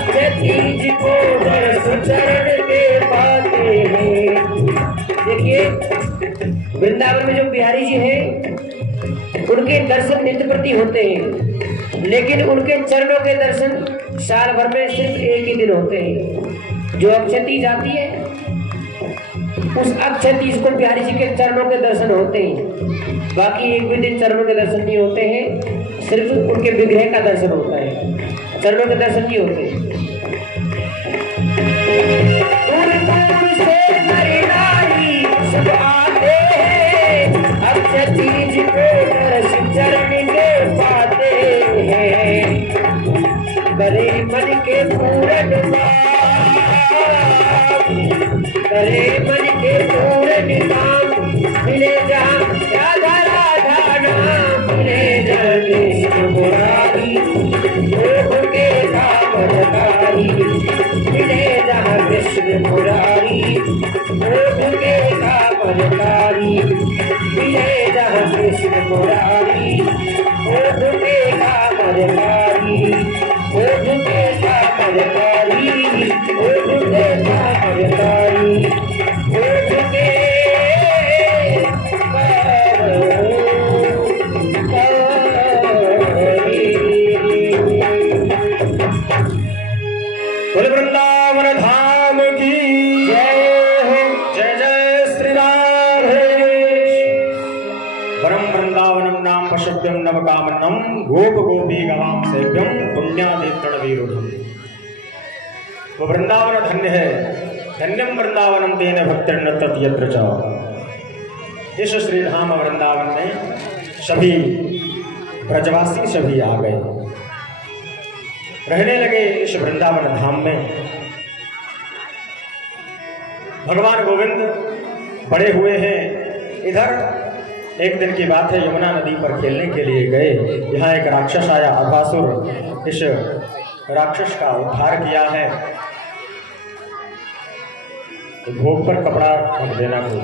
तीज को बरस चरण के पाते हैं। देखिए वृंदावन में जो बिहारी जी हैं उनके दर्शन नित्य प्रति होते हैं, लेकिन उनके चरणों के दर्शन साल भर में सिर्फ एक ही दिन होते हैं। जो अक्षय तीज आती है उस अक्षय तीज को बिहारी जी के चरणों के दर्शन होते हैं, बाकी एक भी दिन चरणों के दर्शन नहीं होते हैं, सिर्फ उनके विग्रह का दर्शन होता है, चरणों के दर्शन नहीं होते। सब आते हैं अक्षय तीज को दर्श चरण के पाते हैं। करे मन के पूरन करे मन के पूरन काम मिले जहाँ राधा राधा नाम मिले जहाँ कृष्ण मुरारी प्रभु के कामकारी मिले जहाँ कृष्ण मुरारी प्रभु के कामकारी मिले जहाँ कृष्ण मुरारी प्रभु के कामकारी प्रभु के कामकारी प्रभु के कामकारी प्रभु के बोल वृंदावन धाम की जय हो। जय जय श्री राधे। परम वृंदावनम नाम पशुभ्यम नवकामनम गोप गोपी गवाम सेव्यम पुण्यादितण विरुद्धम। वो वृंदावन धन्य है, धन्यम वृंदावनम तेन भक्तिर्न तत् यत्र च। इस श्री धाम वृंदावन में सभी ब्रजवासी सभी आ गए, रहने लगे इस वृंदावन धाम में। भगवान गोविंद बड़े हुए हैं। इधर एक दिन की बात है, यमुना नदी पर खेलने के लिए गए। यहाँ एक राक्षस आया, अघासुर। इस राक्षस का उद्धार किया है। तो भोग पर कपड़ा ढक देना को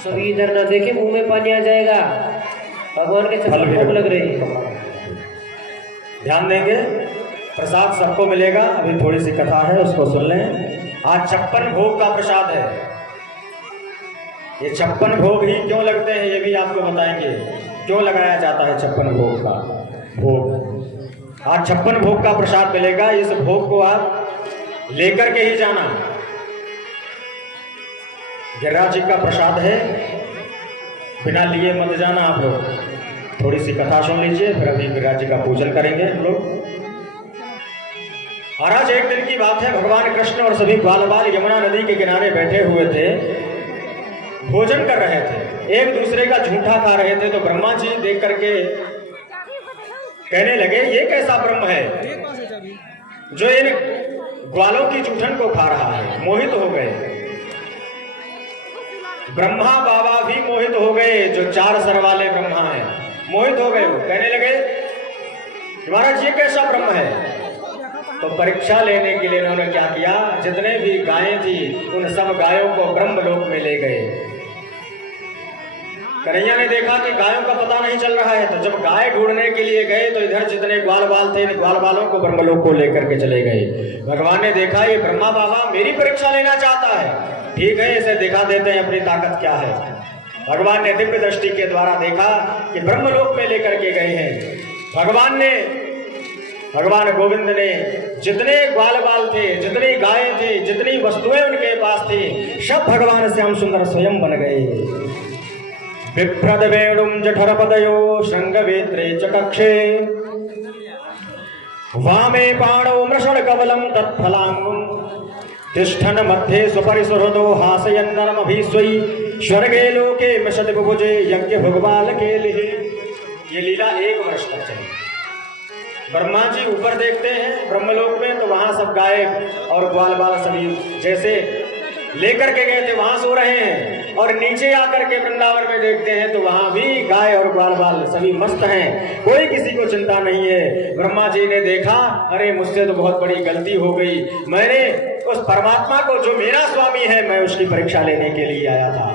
सभी इधर न देखे, मुंह में पानी आ जाएगा। भगवान के चप्पल भोग लग रही है। ध्यान देंगे, प्रसाद सबको मिलेगा। अभी थोड़ी सी कथा है, उसको सुन लें। आज 56 भोग का प्रसाद है। ये 56 भोग ही क्यों लगते हैं ये भी आपको बताएंगे, क्यों लगाया जाता है 56 भोग का भोग। आज 56 भोग का प्रसाद मिलेगा। इस भोग को आप लेकर के ही जाना। गिरिराज जी का प्रसाद है, बिना लिए मत जाना आप लोग। थोड़ी सी कथा सुन लीजिए, फिर अभी गिरिराज जी का पूजन करेंगे हम लोग। महाराज एक दिन की बात है, भगवान कृष्ण और सभी ग्वाल बाल यमुना नदी के किनारे बैठे हुए थे, भोजन कर रहे थे, एक दूसरे का झूठा खा रहे थे। तो ब्रह्मा जी देख करके कहने लगे, ये कैसा ब्रह्म है जो इन ग्वालों की जूठन को खा रहा है। मोहित हो गए। ब्रह्मा बाबा भी मोहित हो गए, जो 4 सर वाले ब्रह्मा हैं, मोहित हो गए। वो कहने लगे, महाराज ये कैसा ब्रह्म है। तो परीक्षा लेने के लिए इन्होंने क्या किया, जितने भी गायें थी उन सब गायों को ब्रह्मलोक में ले गए। कन्हैया ने देखा कि गायों का पता नहीं चल रहा है, तो जब गाय ढूंढने के लिए गए तो इधर जितने ग्वाल बाल थे, इन ग्वाल बालों को ब्रह्मलोक को लेकर के चले गए। भगवान ने देखा ये ब्रह्मा बाबा मेरी परीक्षा लेना चाहता है, ठीक है इसे दिखा देते हैं अपनी ताकत क्या है। भगवान ने दिव्य दृष्टि के द्वारा देखा कि ब्रह्मलोक में लेकर के गए हैं। भगवान गोविंद ने जितने ग्वाल बाल थे, जितनी गायें थी, जितनी वस्तुएं उनके पास थी, सब भगवान श्याम सुंदर स्वयं बन गए। बिभ्रद वेणुम जठर पदयो श्रृंगवेत्रे च कक्षे वामे पाणौ मृषण कवलम तत्फलांगुम तिष्ठन मध्ये स्वपरिसुहृदो हासयन्नरमभिस्वै स्वर्गे लोके मिषद बुभुजे यज्ञ भगवाल के लिए। ये लीला 1 वर्ष तक चली। ब्रह्मा जी ऊपर देखते हैं ब्रह्मलोक में, तो वहां सब गाय और ग्वाल बाल सभी जैसे लेकर के गए थे वहां सो रहे हैं, और नीचे आकर के वृंदावन में देखते हैं तो वहां भी गाय और ग्वाल बाल सभी मस्त हैं, कोई किसी को चिंता नहीं है। ब्रह्मा जी ने देखा, अरे मुझसे तो बहुत बड़ी गलती हो गई, मैंने उस परमात्मा को जो मेरा स्वामी है मैं उसकी परीक्षा लेने के लिए आया था।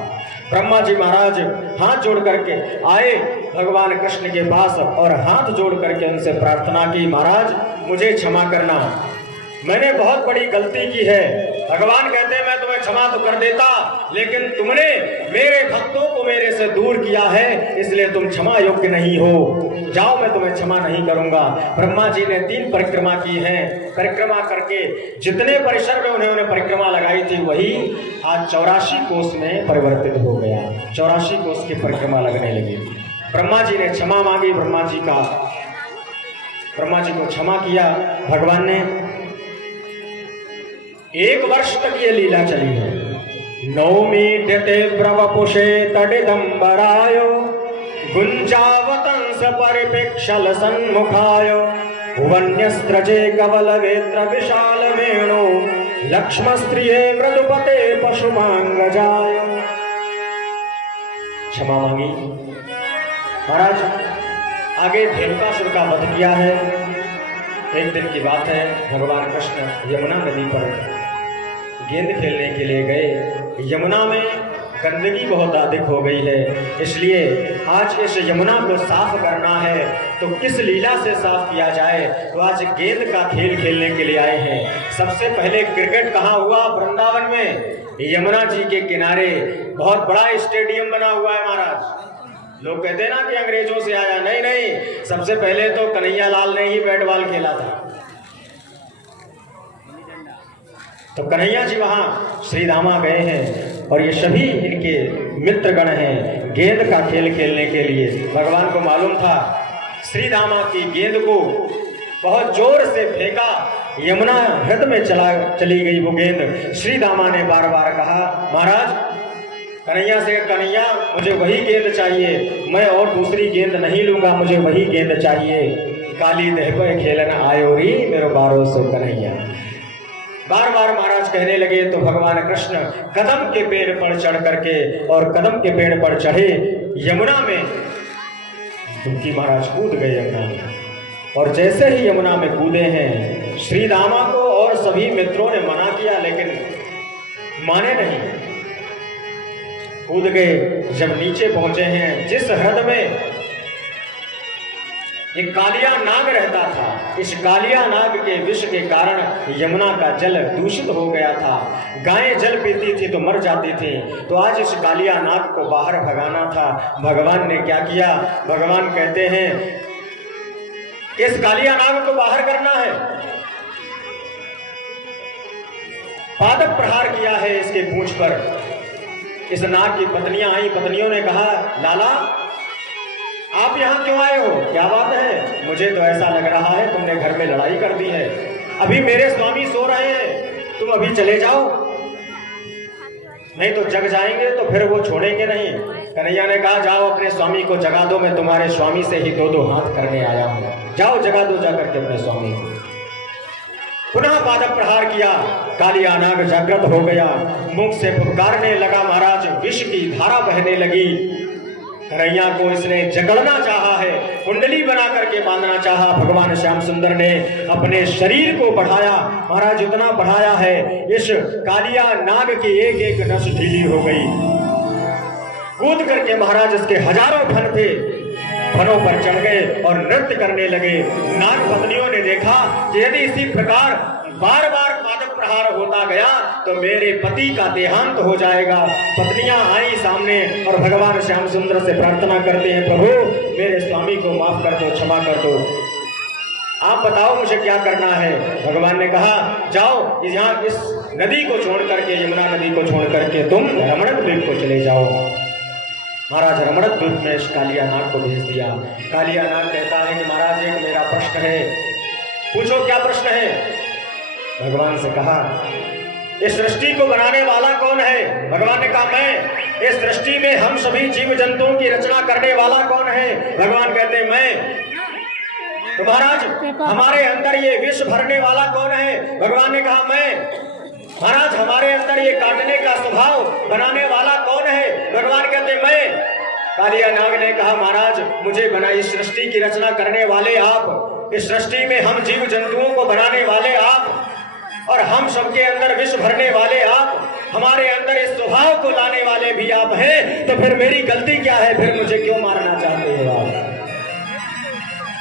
ब्रह्मा जी महाराज हाथ जोड़ करके आए भगवान कृष्ण के पास और हाथ जोड़ करके उनसे प्रार्थना की, महाराज मुझे क्षमा करना, मैंने बहुत बड़ी गलती की है। भगवान कहते हैं मैं तुम्हें क्षमा तो कर देता, लेकिन तुमने मेरे भक्तों को मेरे से दूर किया है, इसलिए तुम क्षमा योग्य नहीं हो। जाओ, मैं तुम्हें क्षमा नहीं करूंगा। ब्रह्मा जी ने 3 परिक्रमा की है। परिक्रमा करके जितने परिसर में उन्होंने परिक्रमा लगाई थी वही आज 84 कोस में परिवर्तित हो गया। 84 कोस की परिक्रमा लगने लगी। ब्रह्मा जी ने क्षमा मांगी, ब्रह्मा जी को क्षमा किया। भगवान ने 1 वर्ष तक ये लीला चली है। नौमीड्यते ब्रवपुषे तडिदंबरायो गुंजावतंस परिपेक्षल सन्मुखायो भुवन्यस्त्रजे कवलवेत्र विशाल वेणु लक्ष्मस्त्रिये मृदुपते पशुमांगजाय। क्षमा मांगी। महाराज आगे धेनुकासुर का वध किया है। एक दिन की बात है, भगवान कृष्ण यमुना नदी पर गेंद खेलने के लिए गए। यमुना में गंदगी बहुत अधिक हो गई है, इसलिए आज इस यमुना को साफ करना है। तो किस लीला से साफ किया जाए? तो आज गेंद का खेल खेलने के लिए आए हैं। सबसे पहले क्रिकेट कहाँ हुआ? वृंदावन में, यमुना जी के किनारे बहुत बड़ा स्टेडियम बना हुआ है। महाराज लोग कहते हैं ना कि अंग्रेजों से आया, नहीं नहीं, सबसे पहले तो कन्हैया लाल ने ही बैट बॉल खेला था। तो कन्हैया जी वहां श्रीधामा गए हैं और ये सभी इनके मित्रगण हैं गेंद का खेल खेलने के लिए। भगवान को मालूम था श्रीधामा की गेंद को बहुत जोर से फेंका, यमुना हृदय में चली गई वो गेंद। श्रीधामा ने बार बार कहा, महाराज कन्हैया से, कन्हैया मुझे वही गेंद चाहिए, मैं और दूसरी गेंद नहीं लूंगा, मुझे वही गेंद चाहिए। काली देह पर खेलन आयो री मेरो बारो सो कन्हैया। बार बार महाराज कहने लगे तो भगवान कृष्ण कदम के पेड़ पर चढ़ करके और कदम के पेड़ पर चढ़े यमुना में डुबकी महाराज कूद गए यमुना में। और जैसे ही यमुना में कूदे हैं, श्रीधामा को और सभी मित्रों ने मना किया लेकिन माने नहीं, कूद गए। जब नीचे पहुंचे हैं, जिस हृदय में एक कालिया नाग रहता था, इस कालिया नाग के विष के कारण यमुना का जल दूषित हो गया था। गायें जल पीती थी तो मर जाती थी। तो आज इस कालिया नाग को बाहर भगाना था। भगवान ने क्या किया? भगवान कहते हैं इस कालिया नाग को बाहर करना है। पादप प्रहार किया है इसके पूंछ पर। इस नाग की पत्नियां आई, पत्नियों ने कहा, लाला आप यहाँ क्यों आए हो? क्या बात है? मुझे तो ऐसा लग रहा है तुमने घर में लड़ाई कर दी है। अभी मेरे स्वामी सो रहे हैं, तुम अभी चले जाओ, नहीं तो जग जाएंगे तो फिर वो छोड़ेंगे नहीं। कन्हैया ने कहा, जाओ अपने स्वामी को जगा दो, मैं तुम्हारे स्वामी से ही 2-2 हाथ करने आया हूँ। जाओ जगा दो जाकर के अपने स्वामी को। पुनः पादप प्रहार किया, कालिया नाग जागृत हो गया, मुख से फुफकारने लगा। महाराज विष की धारा बहने लगी। कन्हैया को इसने जकड़ना चाहा है, कुंडली बना करके बांधना चाहा। भगवान श्याम सुंदर ने अपने शरीर को बढ़ाया। महाराज उतना बढ़ाया है, इस कालिया नाग की एक एक नस ढीली हो गई। कूद करके महाराज इसके हजारों फन थे, फनों पर चढ़ गए और नृत्य करने लगे। नाग पत्नियों ने देखा कि यदि इसी प्रकार बार बार पादप प्रहार होता गया तो मेरे पति का देहांत हो जाएगा। पत्नियां आई सामने और भगवान श्याम सुंदर से प्रार्थना करते हैं, प्रभु मेरे स्वामी को माफ कर दो, क्षमा कर दो, आप बताओ मुझे क्या करना है। भगवान ने कहा, जाओ यहाँ इस नदी को छोड़ करके, यमुना नदी को छोड़ करके तुम रमणक द्वीप को चले जाओ। महाराज रमणक द्वीप में इस कालिया नाग को भेज दिया। कालिया नाग कहता है कि महाराज एक मेरा प्रश्न है। पूछो क्या प्रश्न है? भगवान से कहा, इस सृष्टि को बनाने वाला कौन है? भगवान ने कहा, मैं। इस सृष्टि में हम सभी जीव जंतुओं की रचना करने वाला कौन है? भगवान कहते हैं, मैं। तो महाराज हमारे अंदर ये विष भरने वाला कौन है? भगवान ने कहा, मैं। महाराज हमारे अंदर ये काटने का स्वभाव बनाने वाला कौन है? भगवान कहते हैं, मैं। कालिया नाग ने कहा, महाराज मुझे बना, इस सृष्टि की रचना करने वाले आप, इस सृष्टि में हम जीव जंतुओं को बनाने वाले आप, और हम सबके अंदर विष भरने वाले आप, हमारे अंदर इस स्वभाव को लाने वाले भी आप हैं। तो फिर मेरी गलती क्या है? फिर मुझे क्यों मारना चाहते हो आप?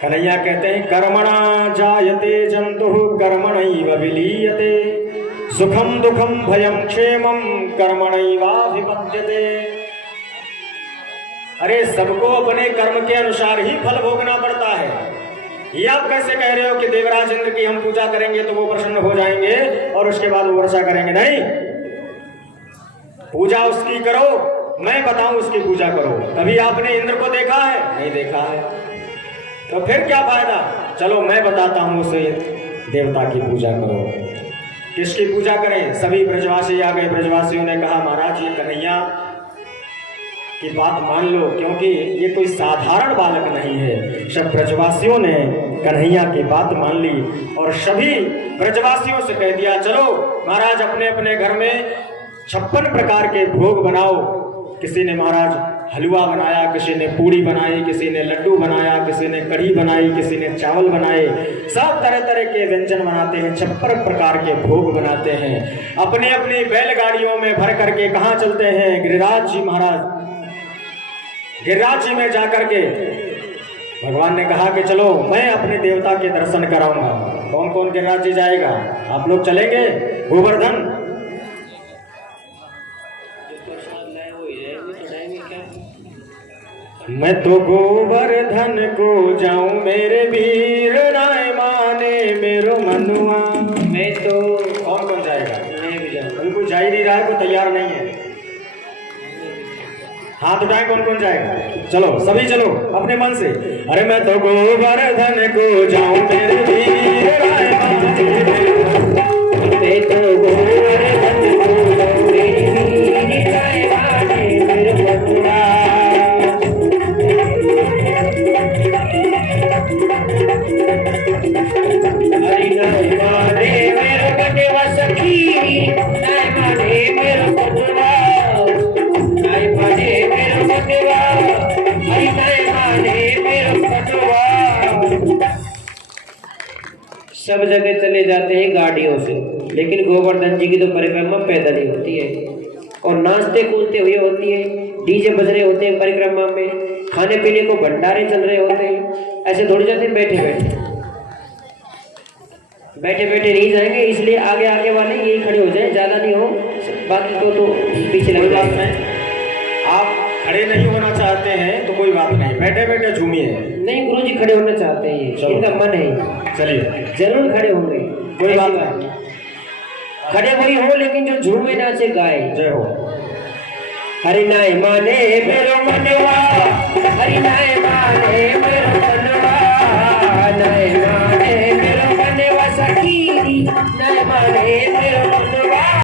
कन्हैया कहते हैं कर्मणा जायते जंतु कर्मणैव विलीयते, सुखम दुखम भयम क्षेमम कर्मणैवाभिपद्यते। अरे सबको अपने कर्म के अनुसार ही फल भोगना पड़ता है। ये आप कैसे कह रहे हो कि देवराज इंद्र की हम पूजा करेंगे तो वो प्रसन्न हो जाएंगे और उसके बाद वो वर्षा करेंगे? नहीं, पूजा उसकी करो, मैं बताऊं उसकी पूजा करो। कभी आपने इंद्र को देखा है? नहीं देखा है, तो फिर क्या फायदा? चलो मैं बताता हूं, उसे देवता की पूजा करो। किसकी पूजा करें? सभी ब्रजवासी आ गए। ब्रजवासियों ने कहा महाराज ये कन्हैया की बात मान लो, क्योंकि ये कोई साधारण बालक नहीं है। सब ब्रजवासियों ने कन्हैया की बात मान ली और सभी ब्रजवासियों से कह दिया चलो महाराज अपने अपने घर में 56 प्रकार के भोग बनाओ। किसी ने महाराज हलवा बनाया, किसी ने पूड़ी बनाई, किसी ने लड्डू बनाया, किसी ने कढ़ी बनाई, किसी ने चावल बनाए। सब तरह तरह के व्यंजन बनाते हैं, 56 प्रकार के भोग बनाते हैं। अपनी अपनी बैलगाड़ियों में भर करके कहाँ चलते हैं? गिरिराज जी महाराज, गिरिराज जी में जाकर के भगवान ने कहा कि चलो मैं अपने देवता के दर्शन कराऊंगा। कौन कौन गिरिराज जी जाएगा? आप लोग चलेंगे? गोवर्धन मैं तो गोवर्धन को जाऊं मेरे वीर राय माने मेरो मनुआ। मैं तो कौन कौन जाएगा? मैं भी जाऊँ। बिल्कुल जा ही नहीं रहा है, कोई तैयार नहीं है। हाथ उठाए कौन कौन जाएगा? चलो सभी चलो अपने मन से। अरे मैं तो गोवर्धन को जाऊं मेरे वीर राय माने मैं तो गोवर्धन को जाऊँ मेरे वीर राय माने मेरो मनुआ। हरि नाय माने मेरो बटवा सखी, नाय माने मेरो बटवा, नाय माने मेरो बटवा, हरि नाय माने मेरो बटवा। सब जगह चले जाते हैं गाड़ियों से, लेकिन गोवर्धन जी की तो परिक्रमा पैदल ही होती है और नाचते कूदते हुए होती है। डीजे बज रहे होते हैं परिक्रमा में, खाने पीने को भंडारे चल रहे होते हैं। ऐसे थोड़ी जाते हैं बैठे बैठे बैठे बैठे नहीं जाएंगे, इसलिए आगे आगे वाले यही खड़े हो जाए, ज्यादा नहीं हो, बाकी को तो पीछे लग जाते हैं। आप खड़े नहीं होना चाहते हैं तो कोई बात नहीं, बैठे बैठे झूमिए। नहीं गुरुजी खड़े होना चाहते हैं, इनका मन है। चलिए जरूर खड़े होंगे, कोई बात नहीं। खड़े वही हो लेकिन जो झूमे नाचे गाए। जय हो। हरि नाय माने मेरो मनवा, हरि नाय माने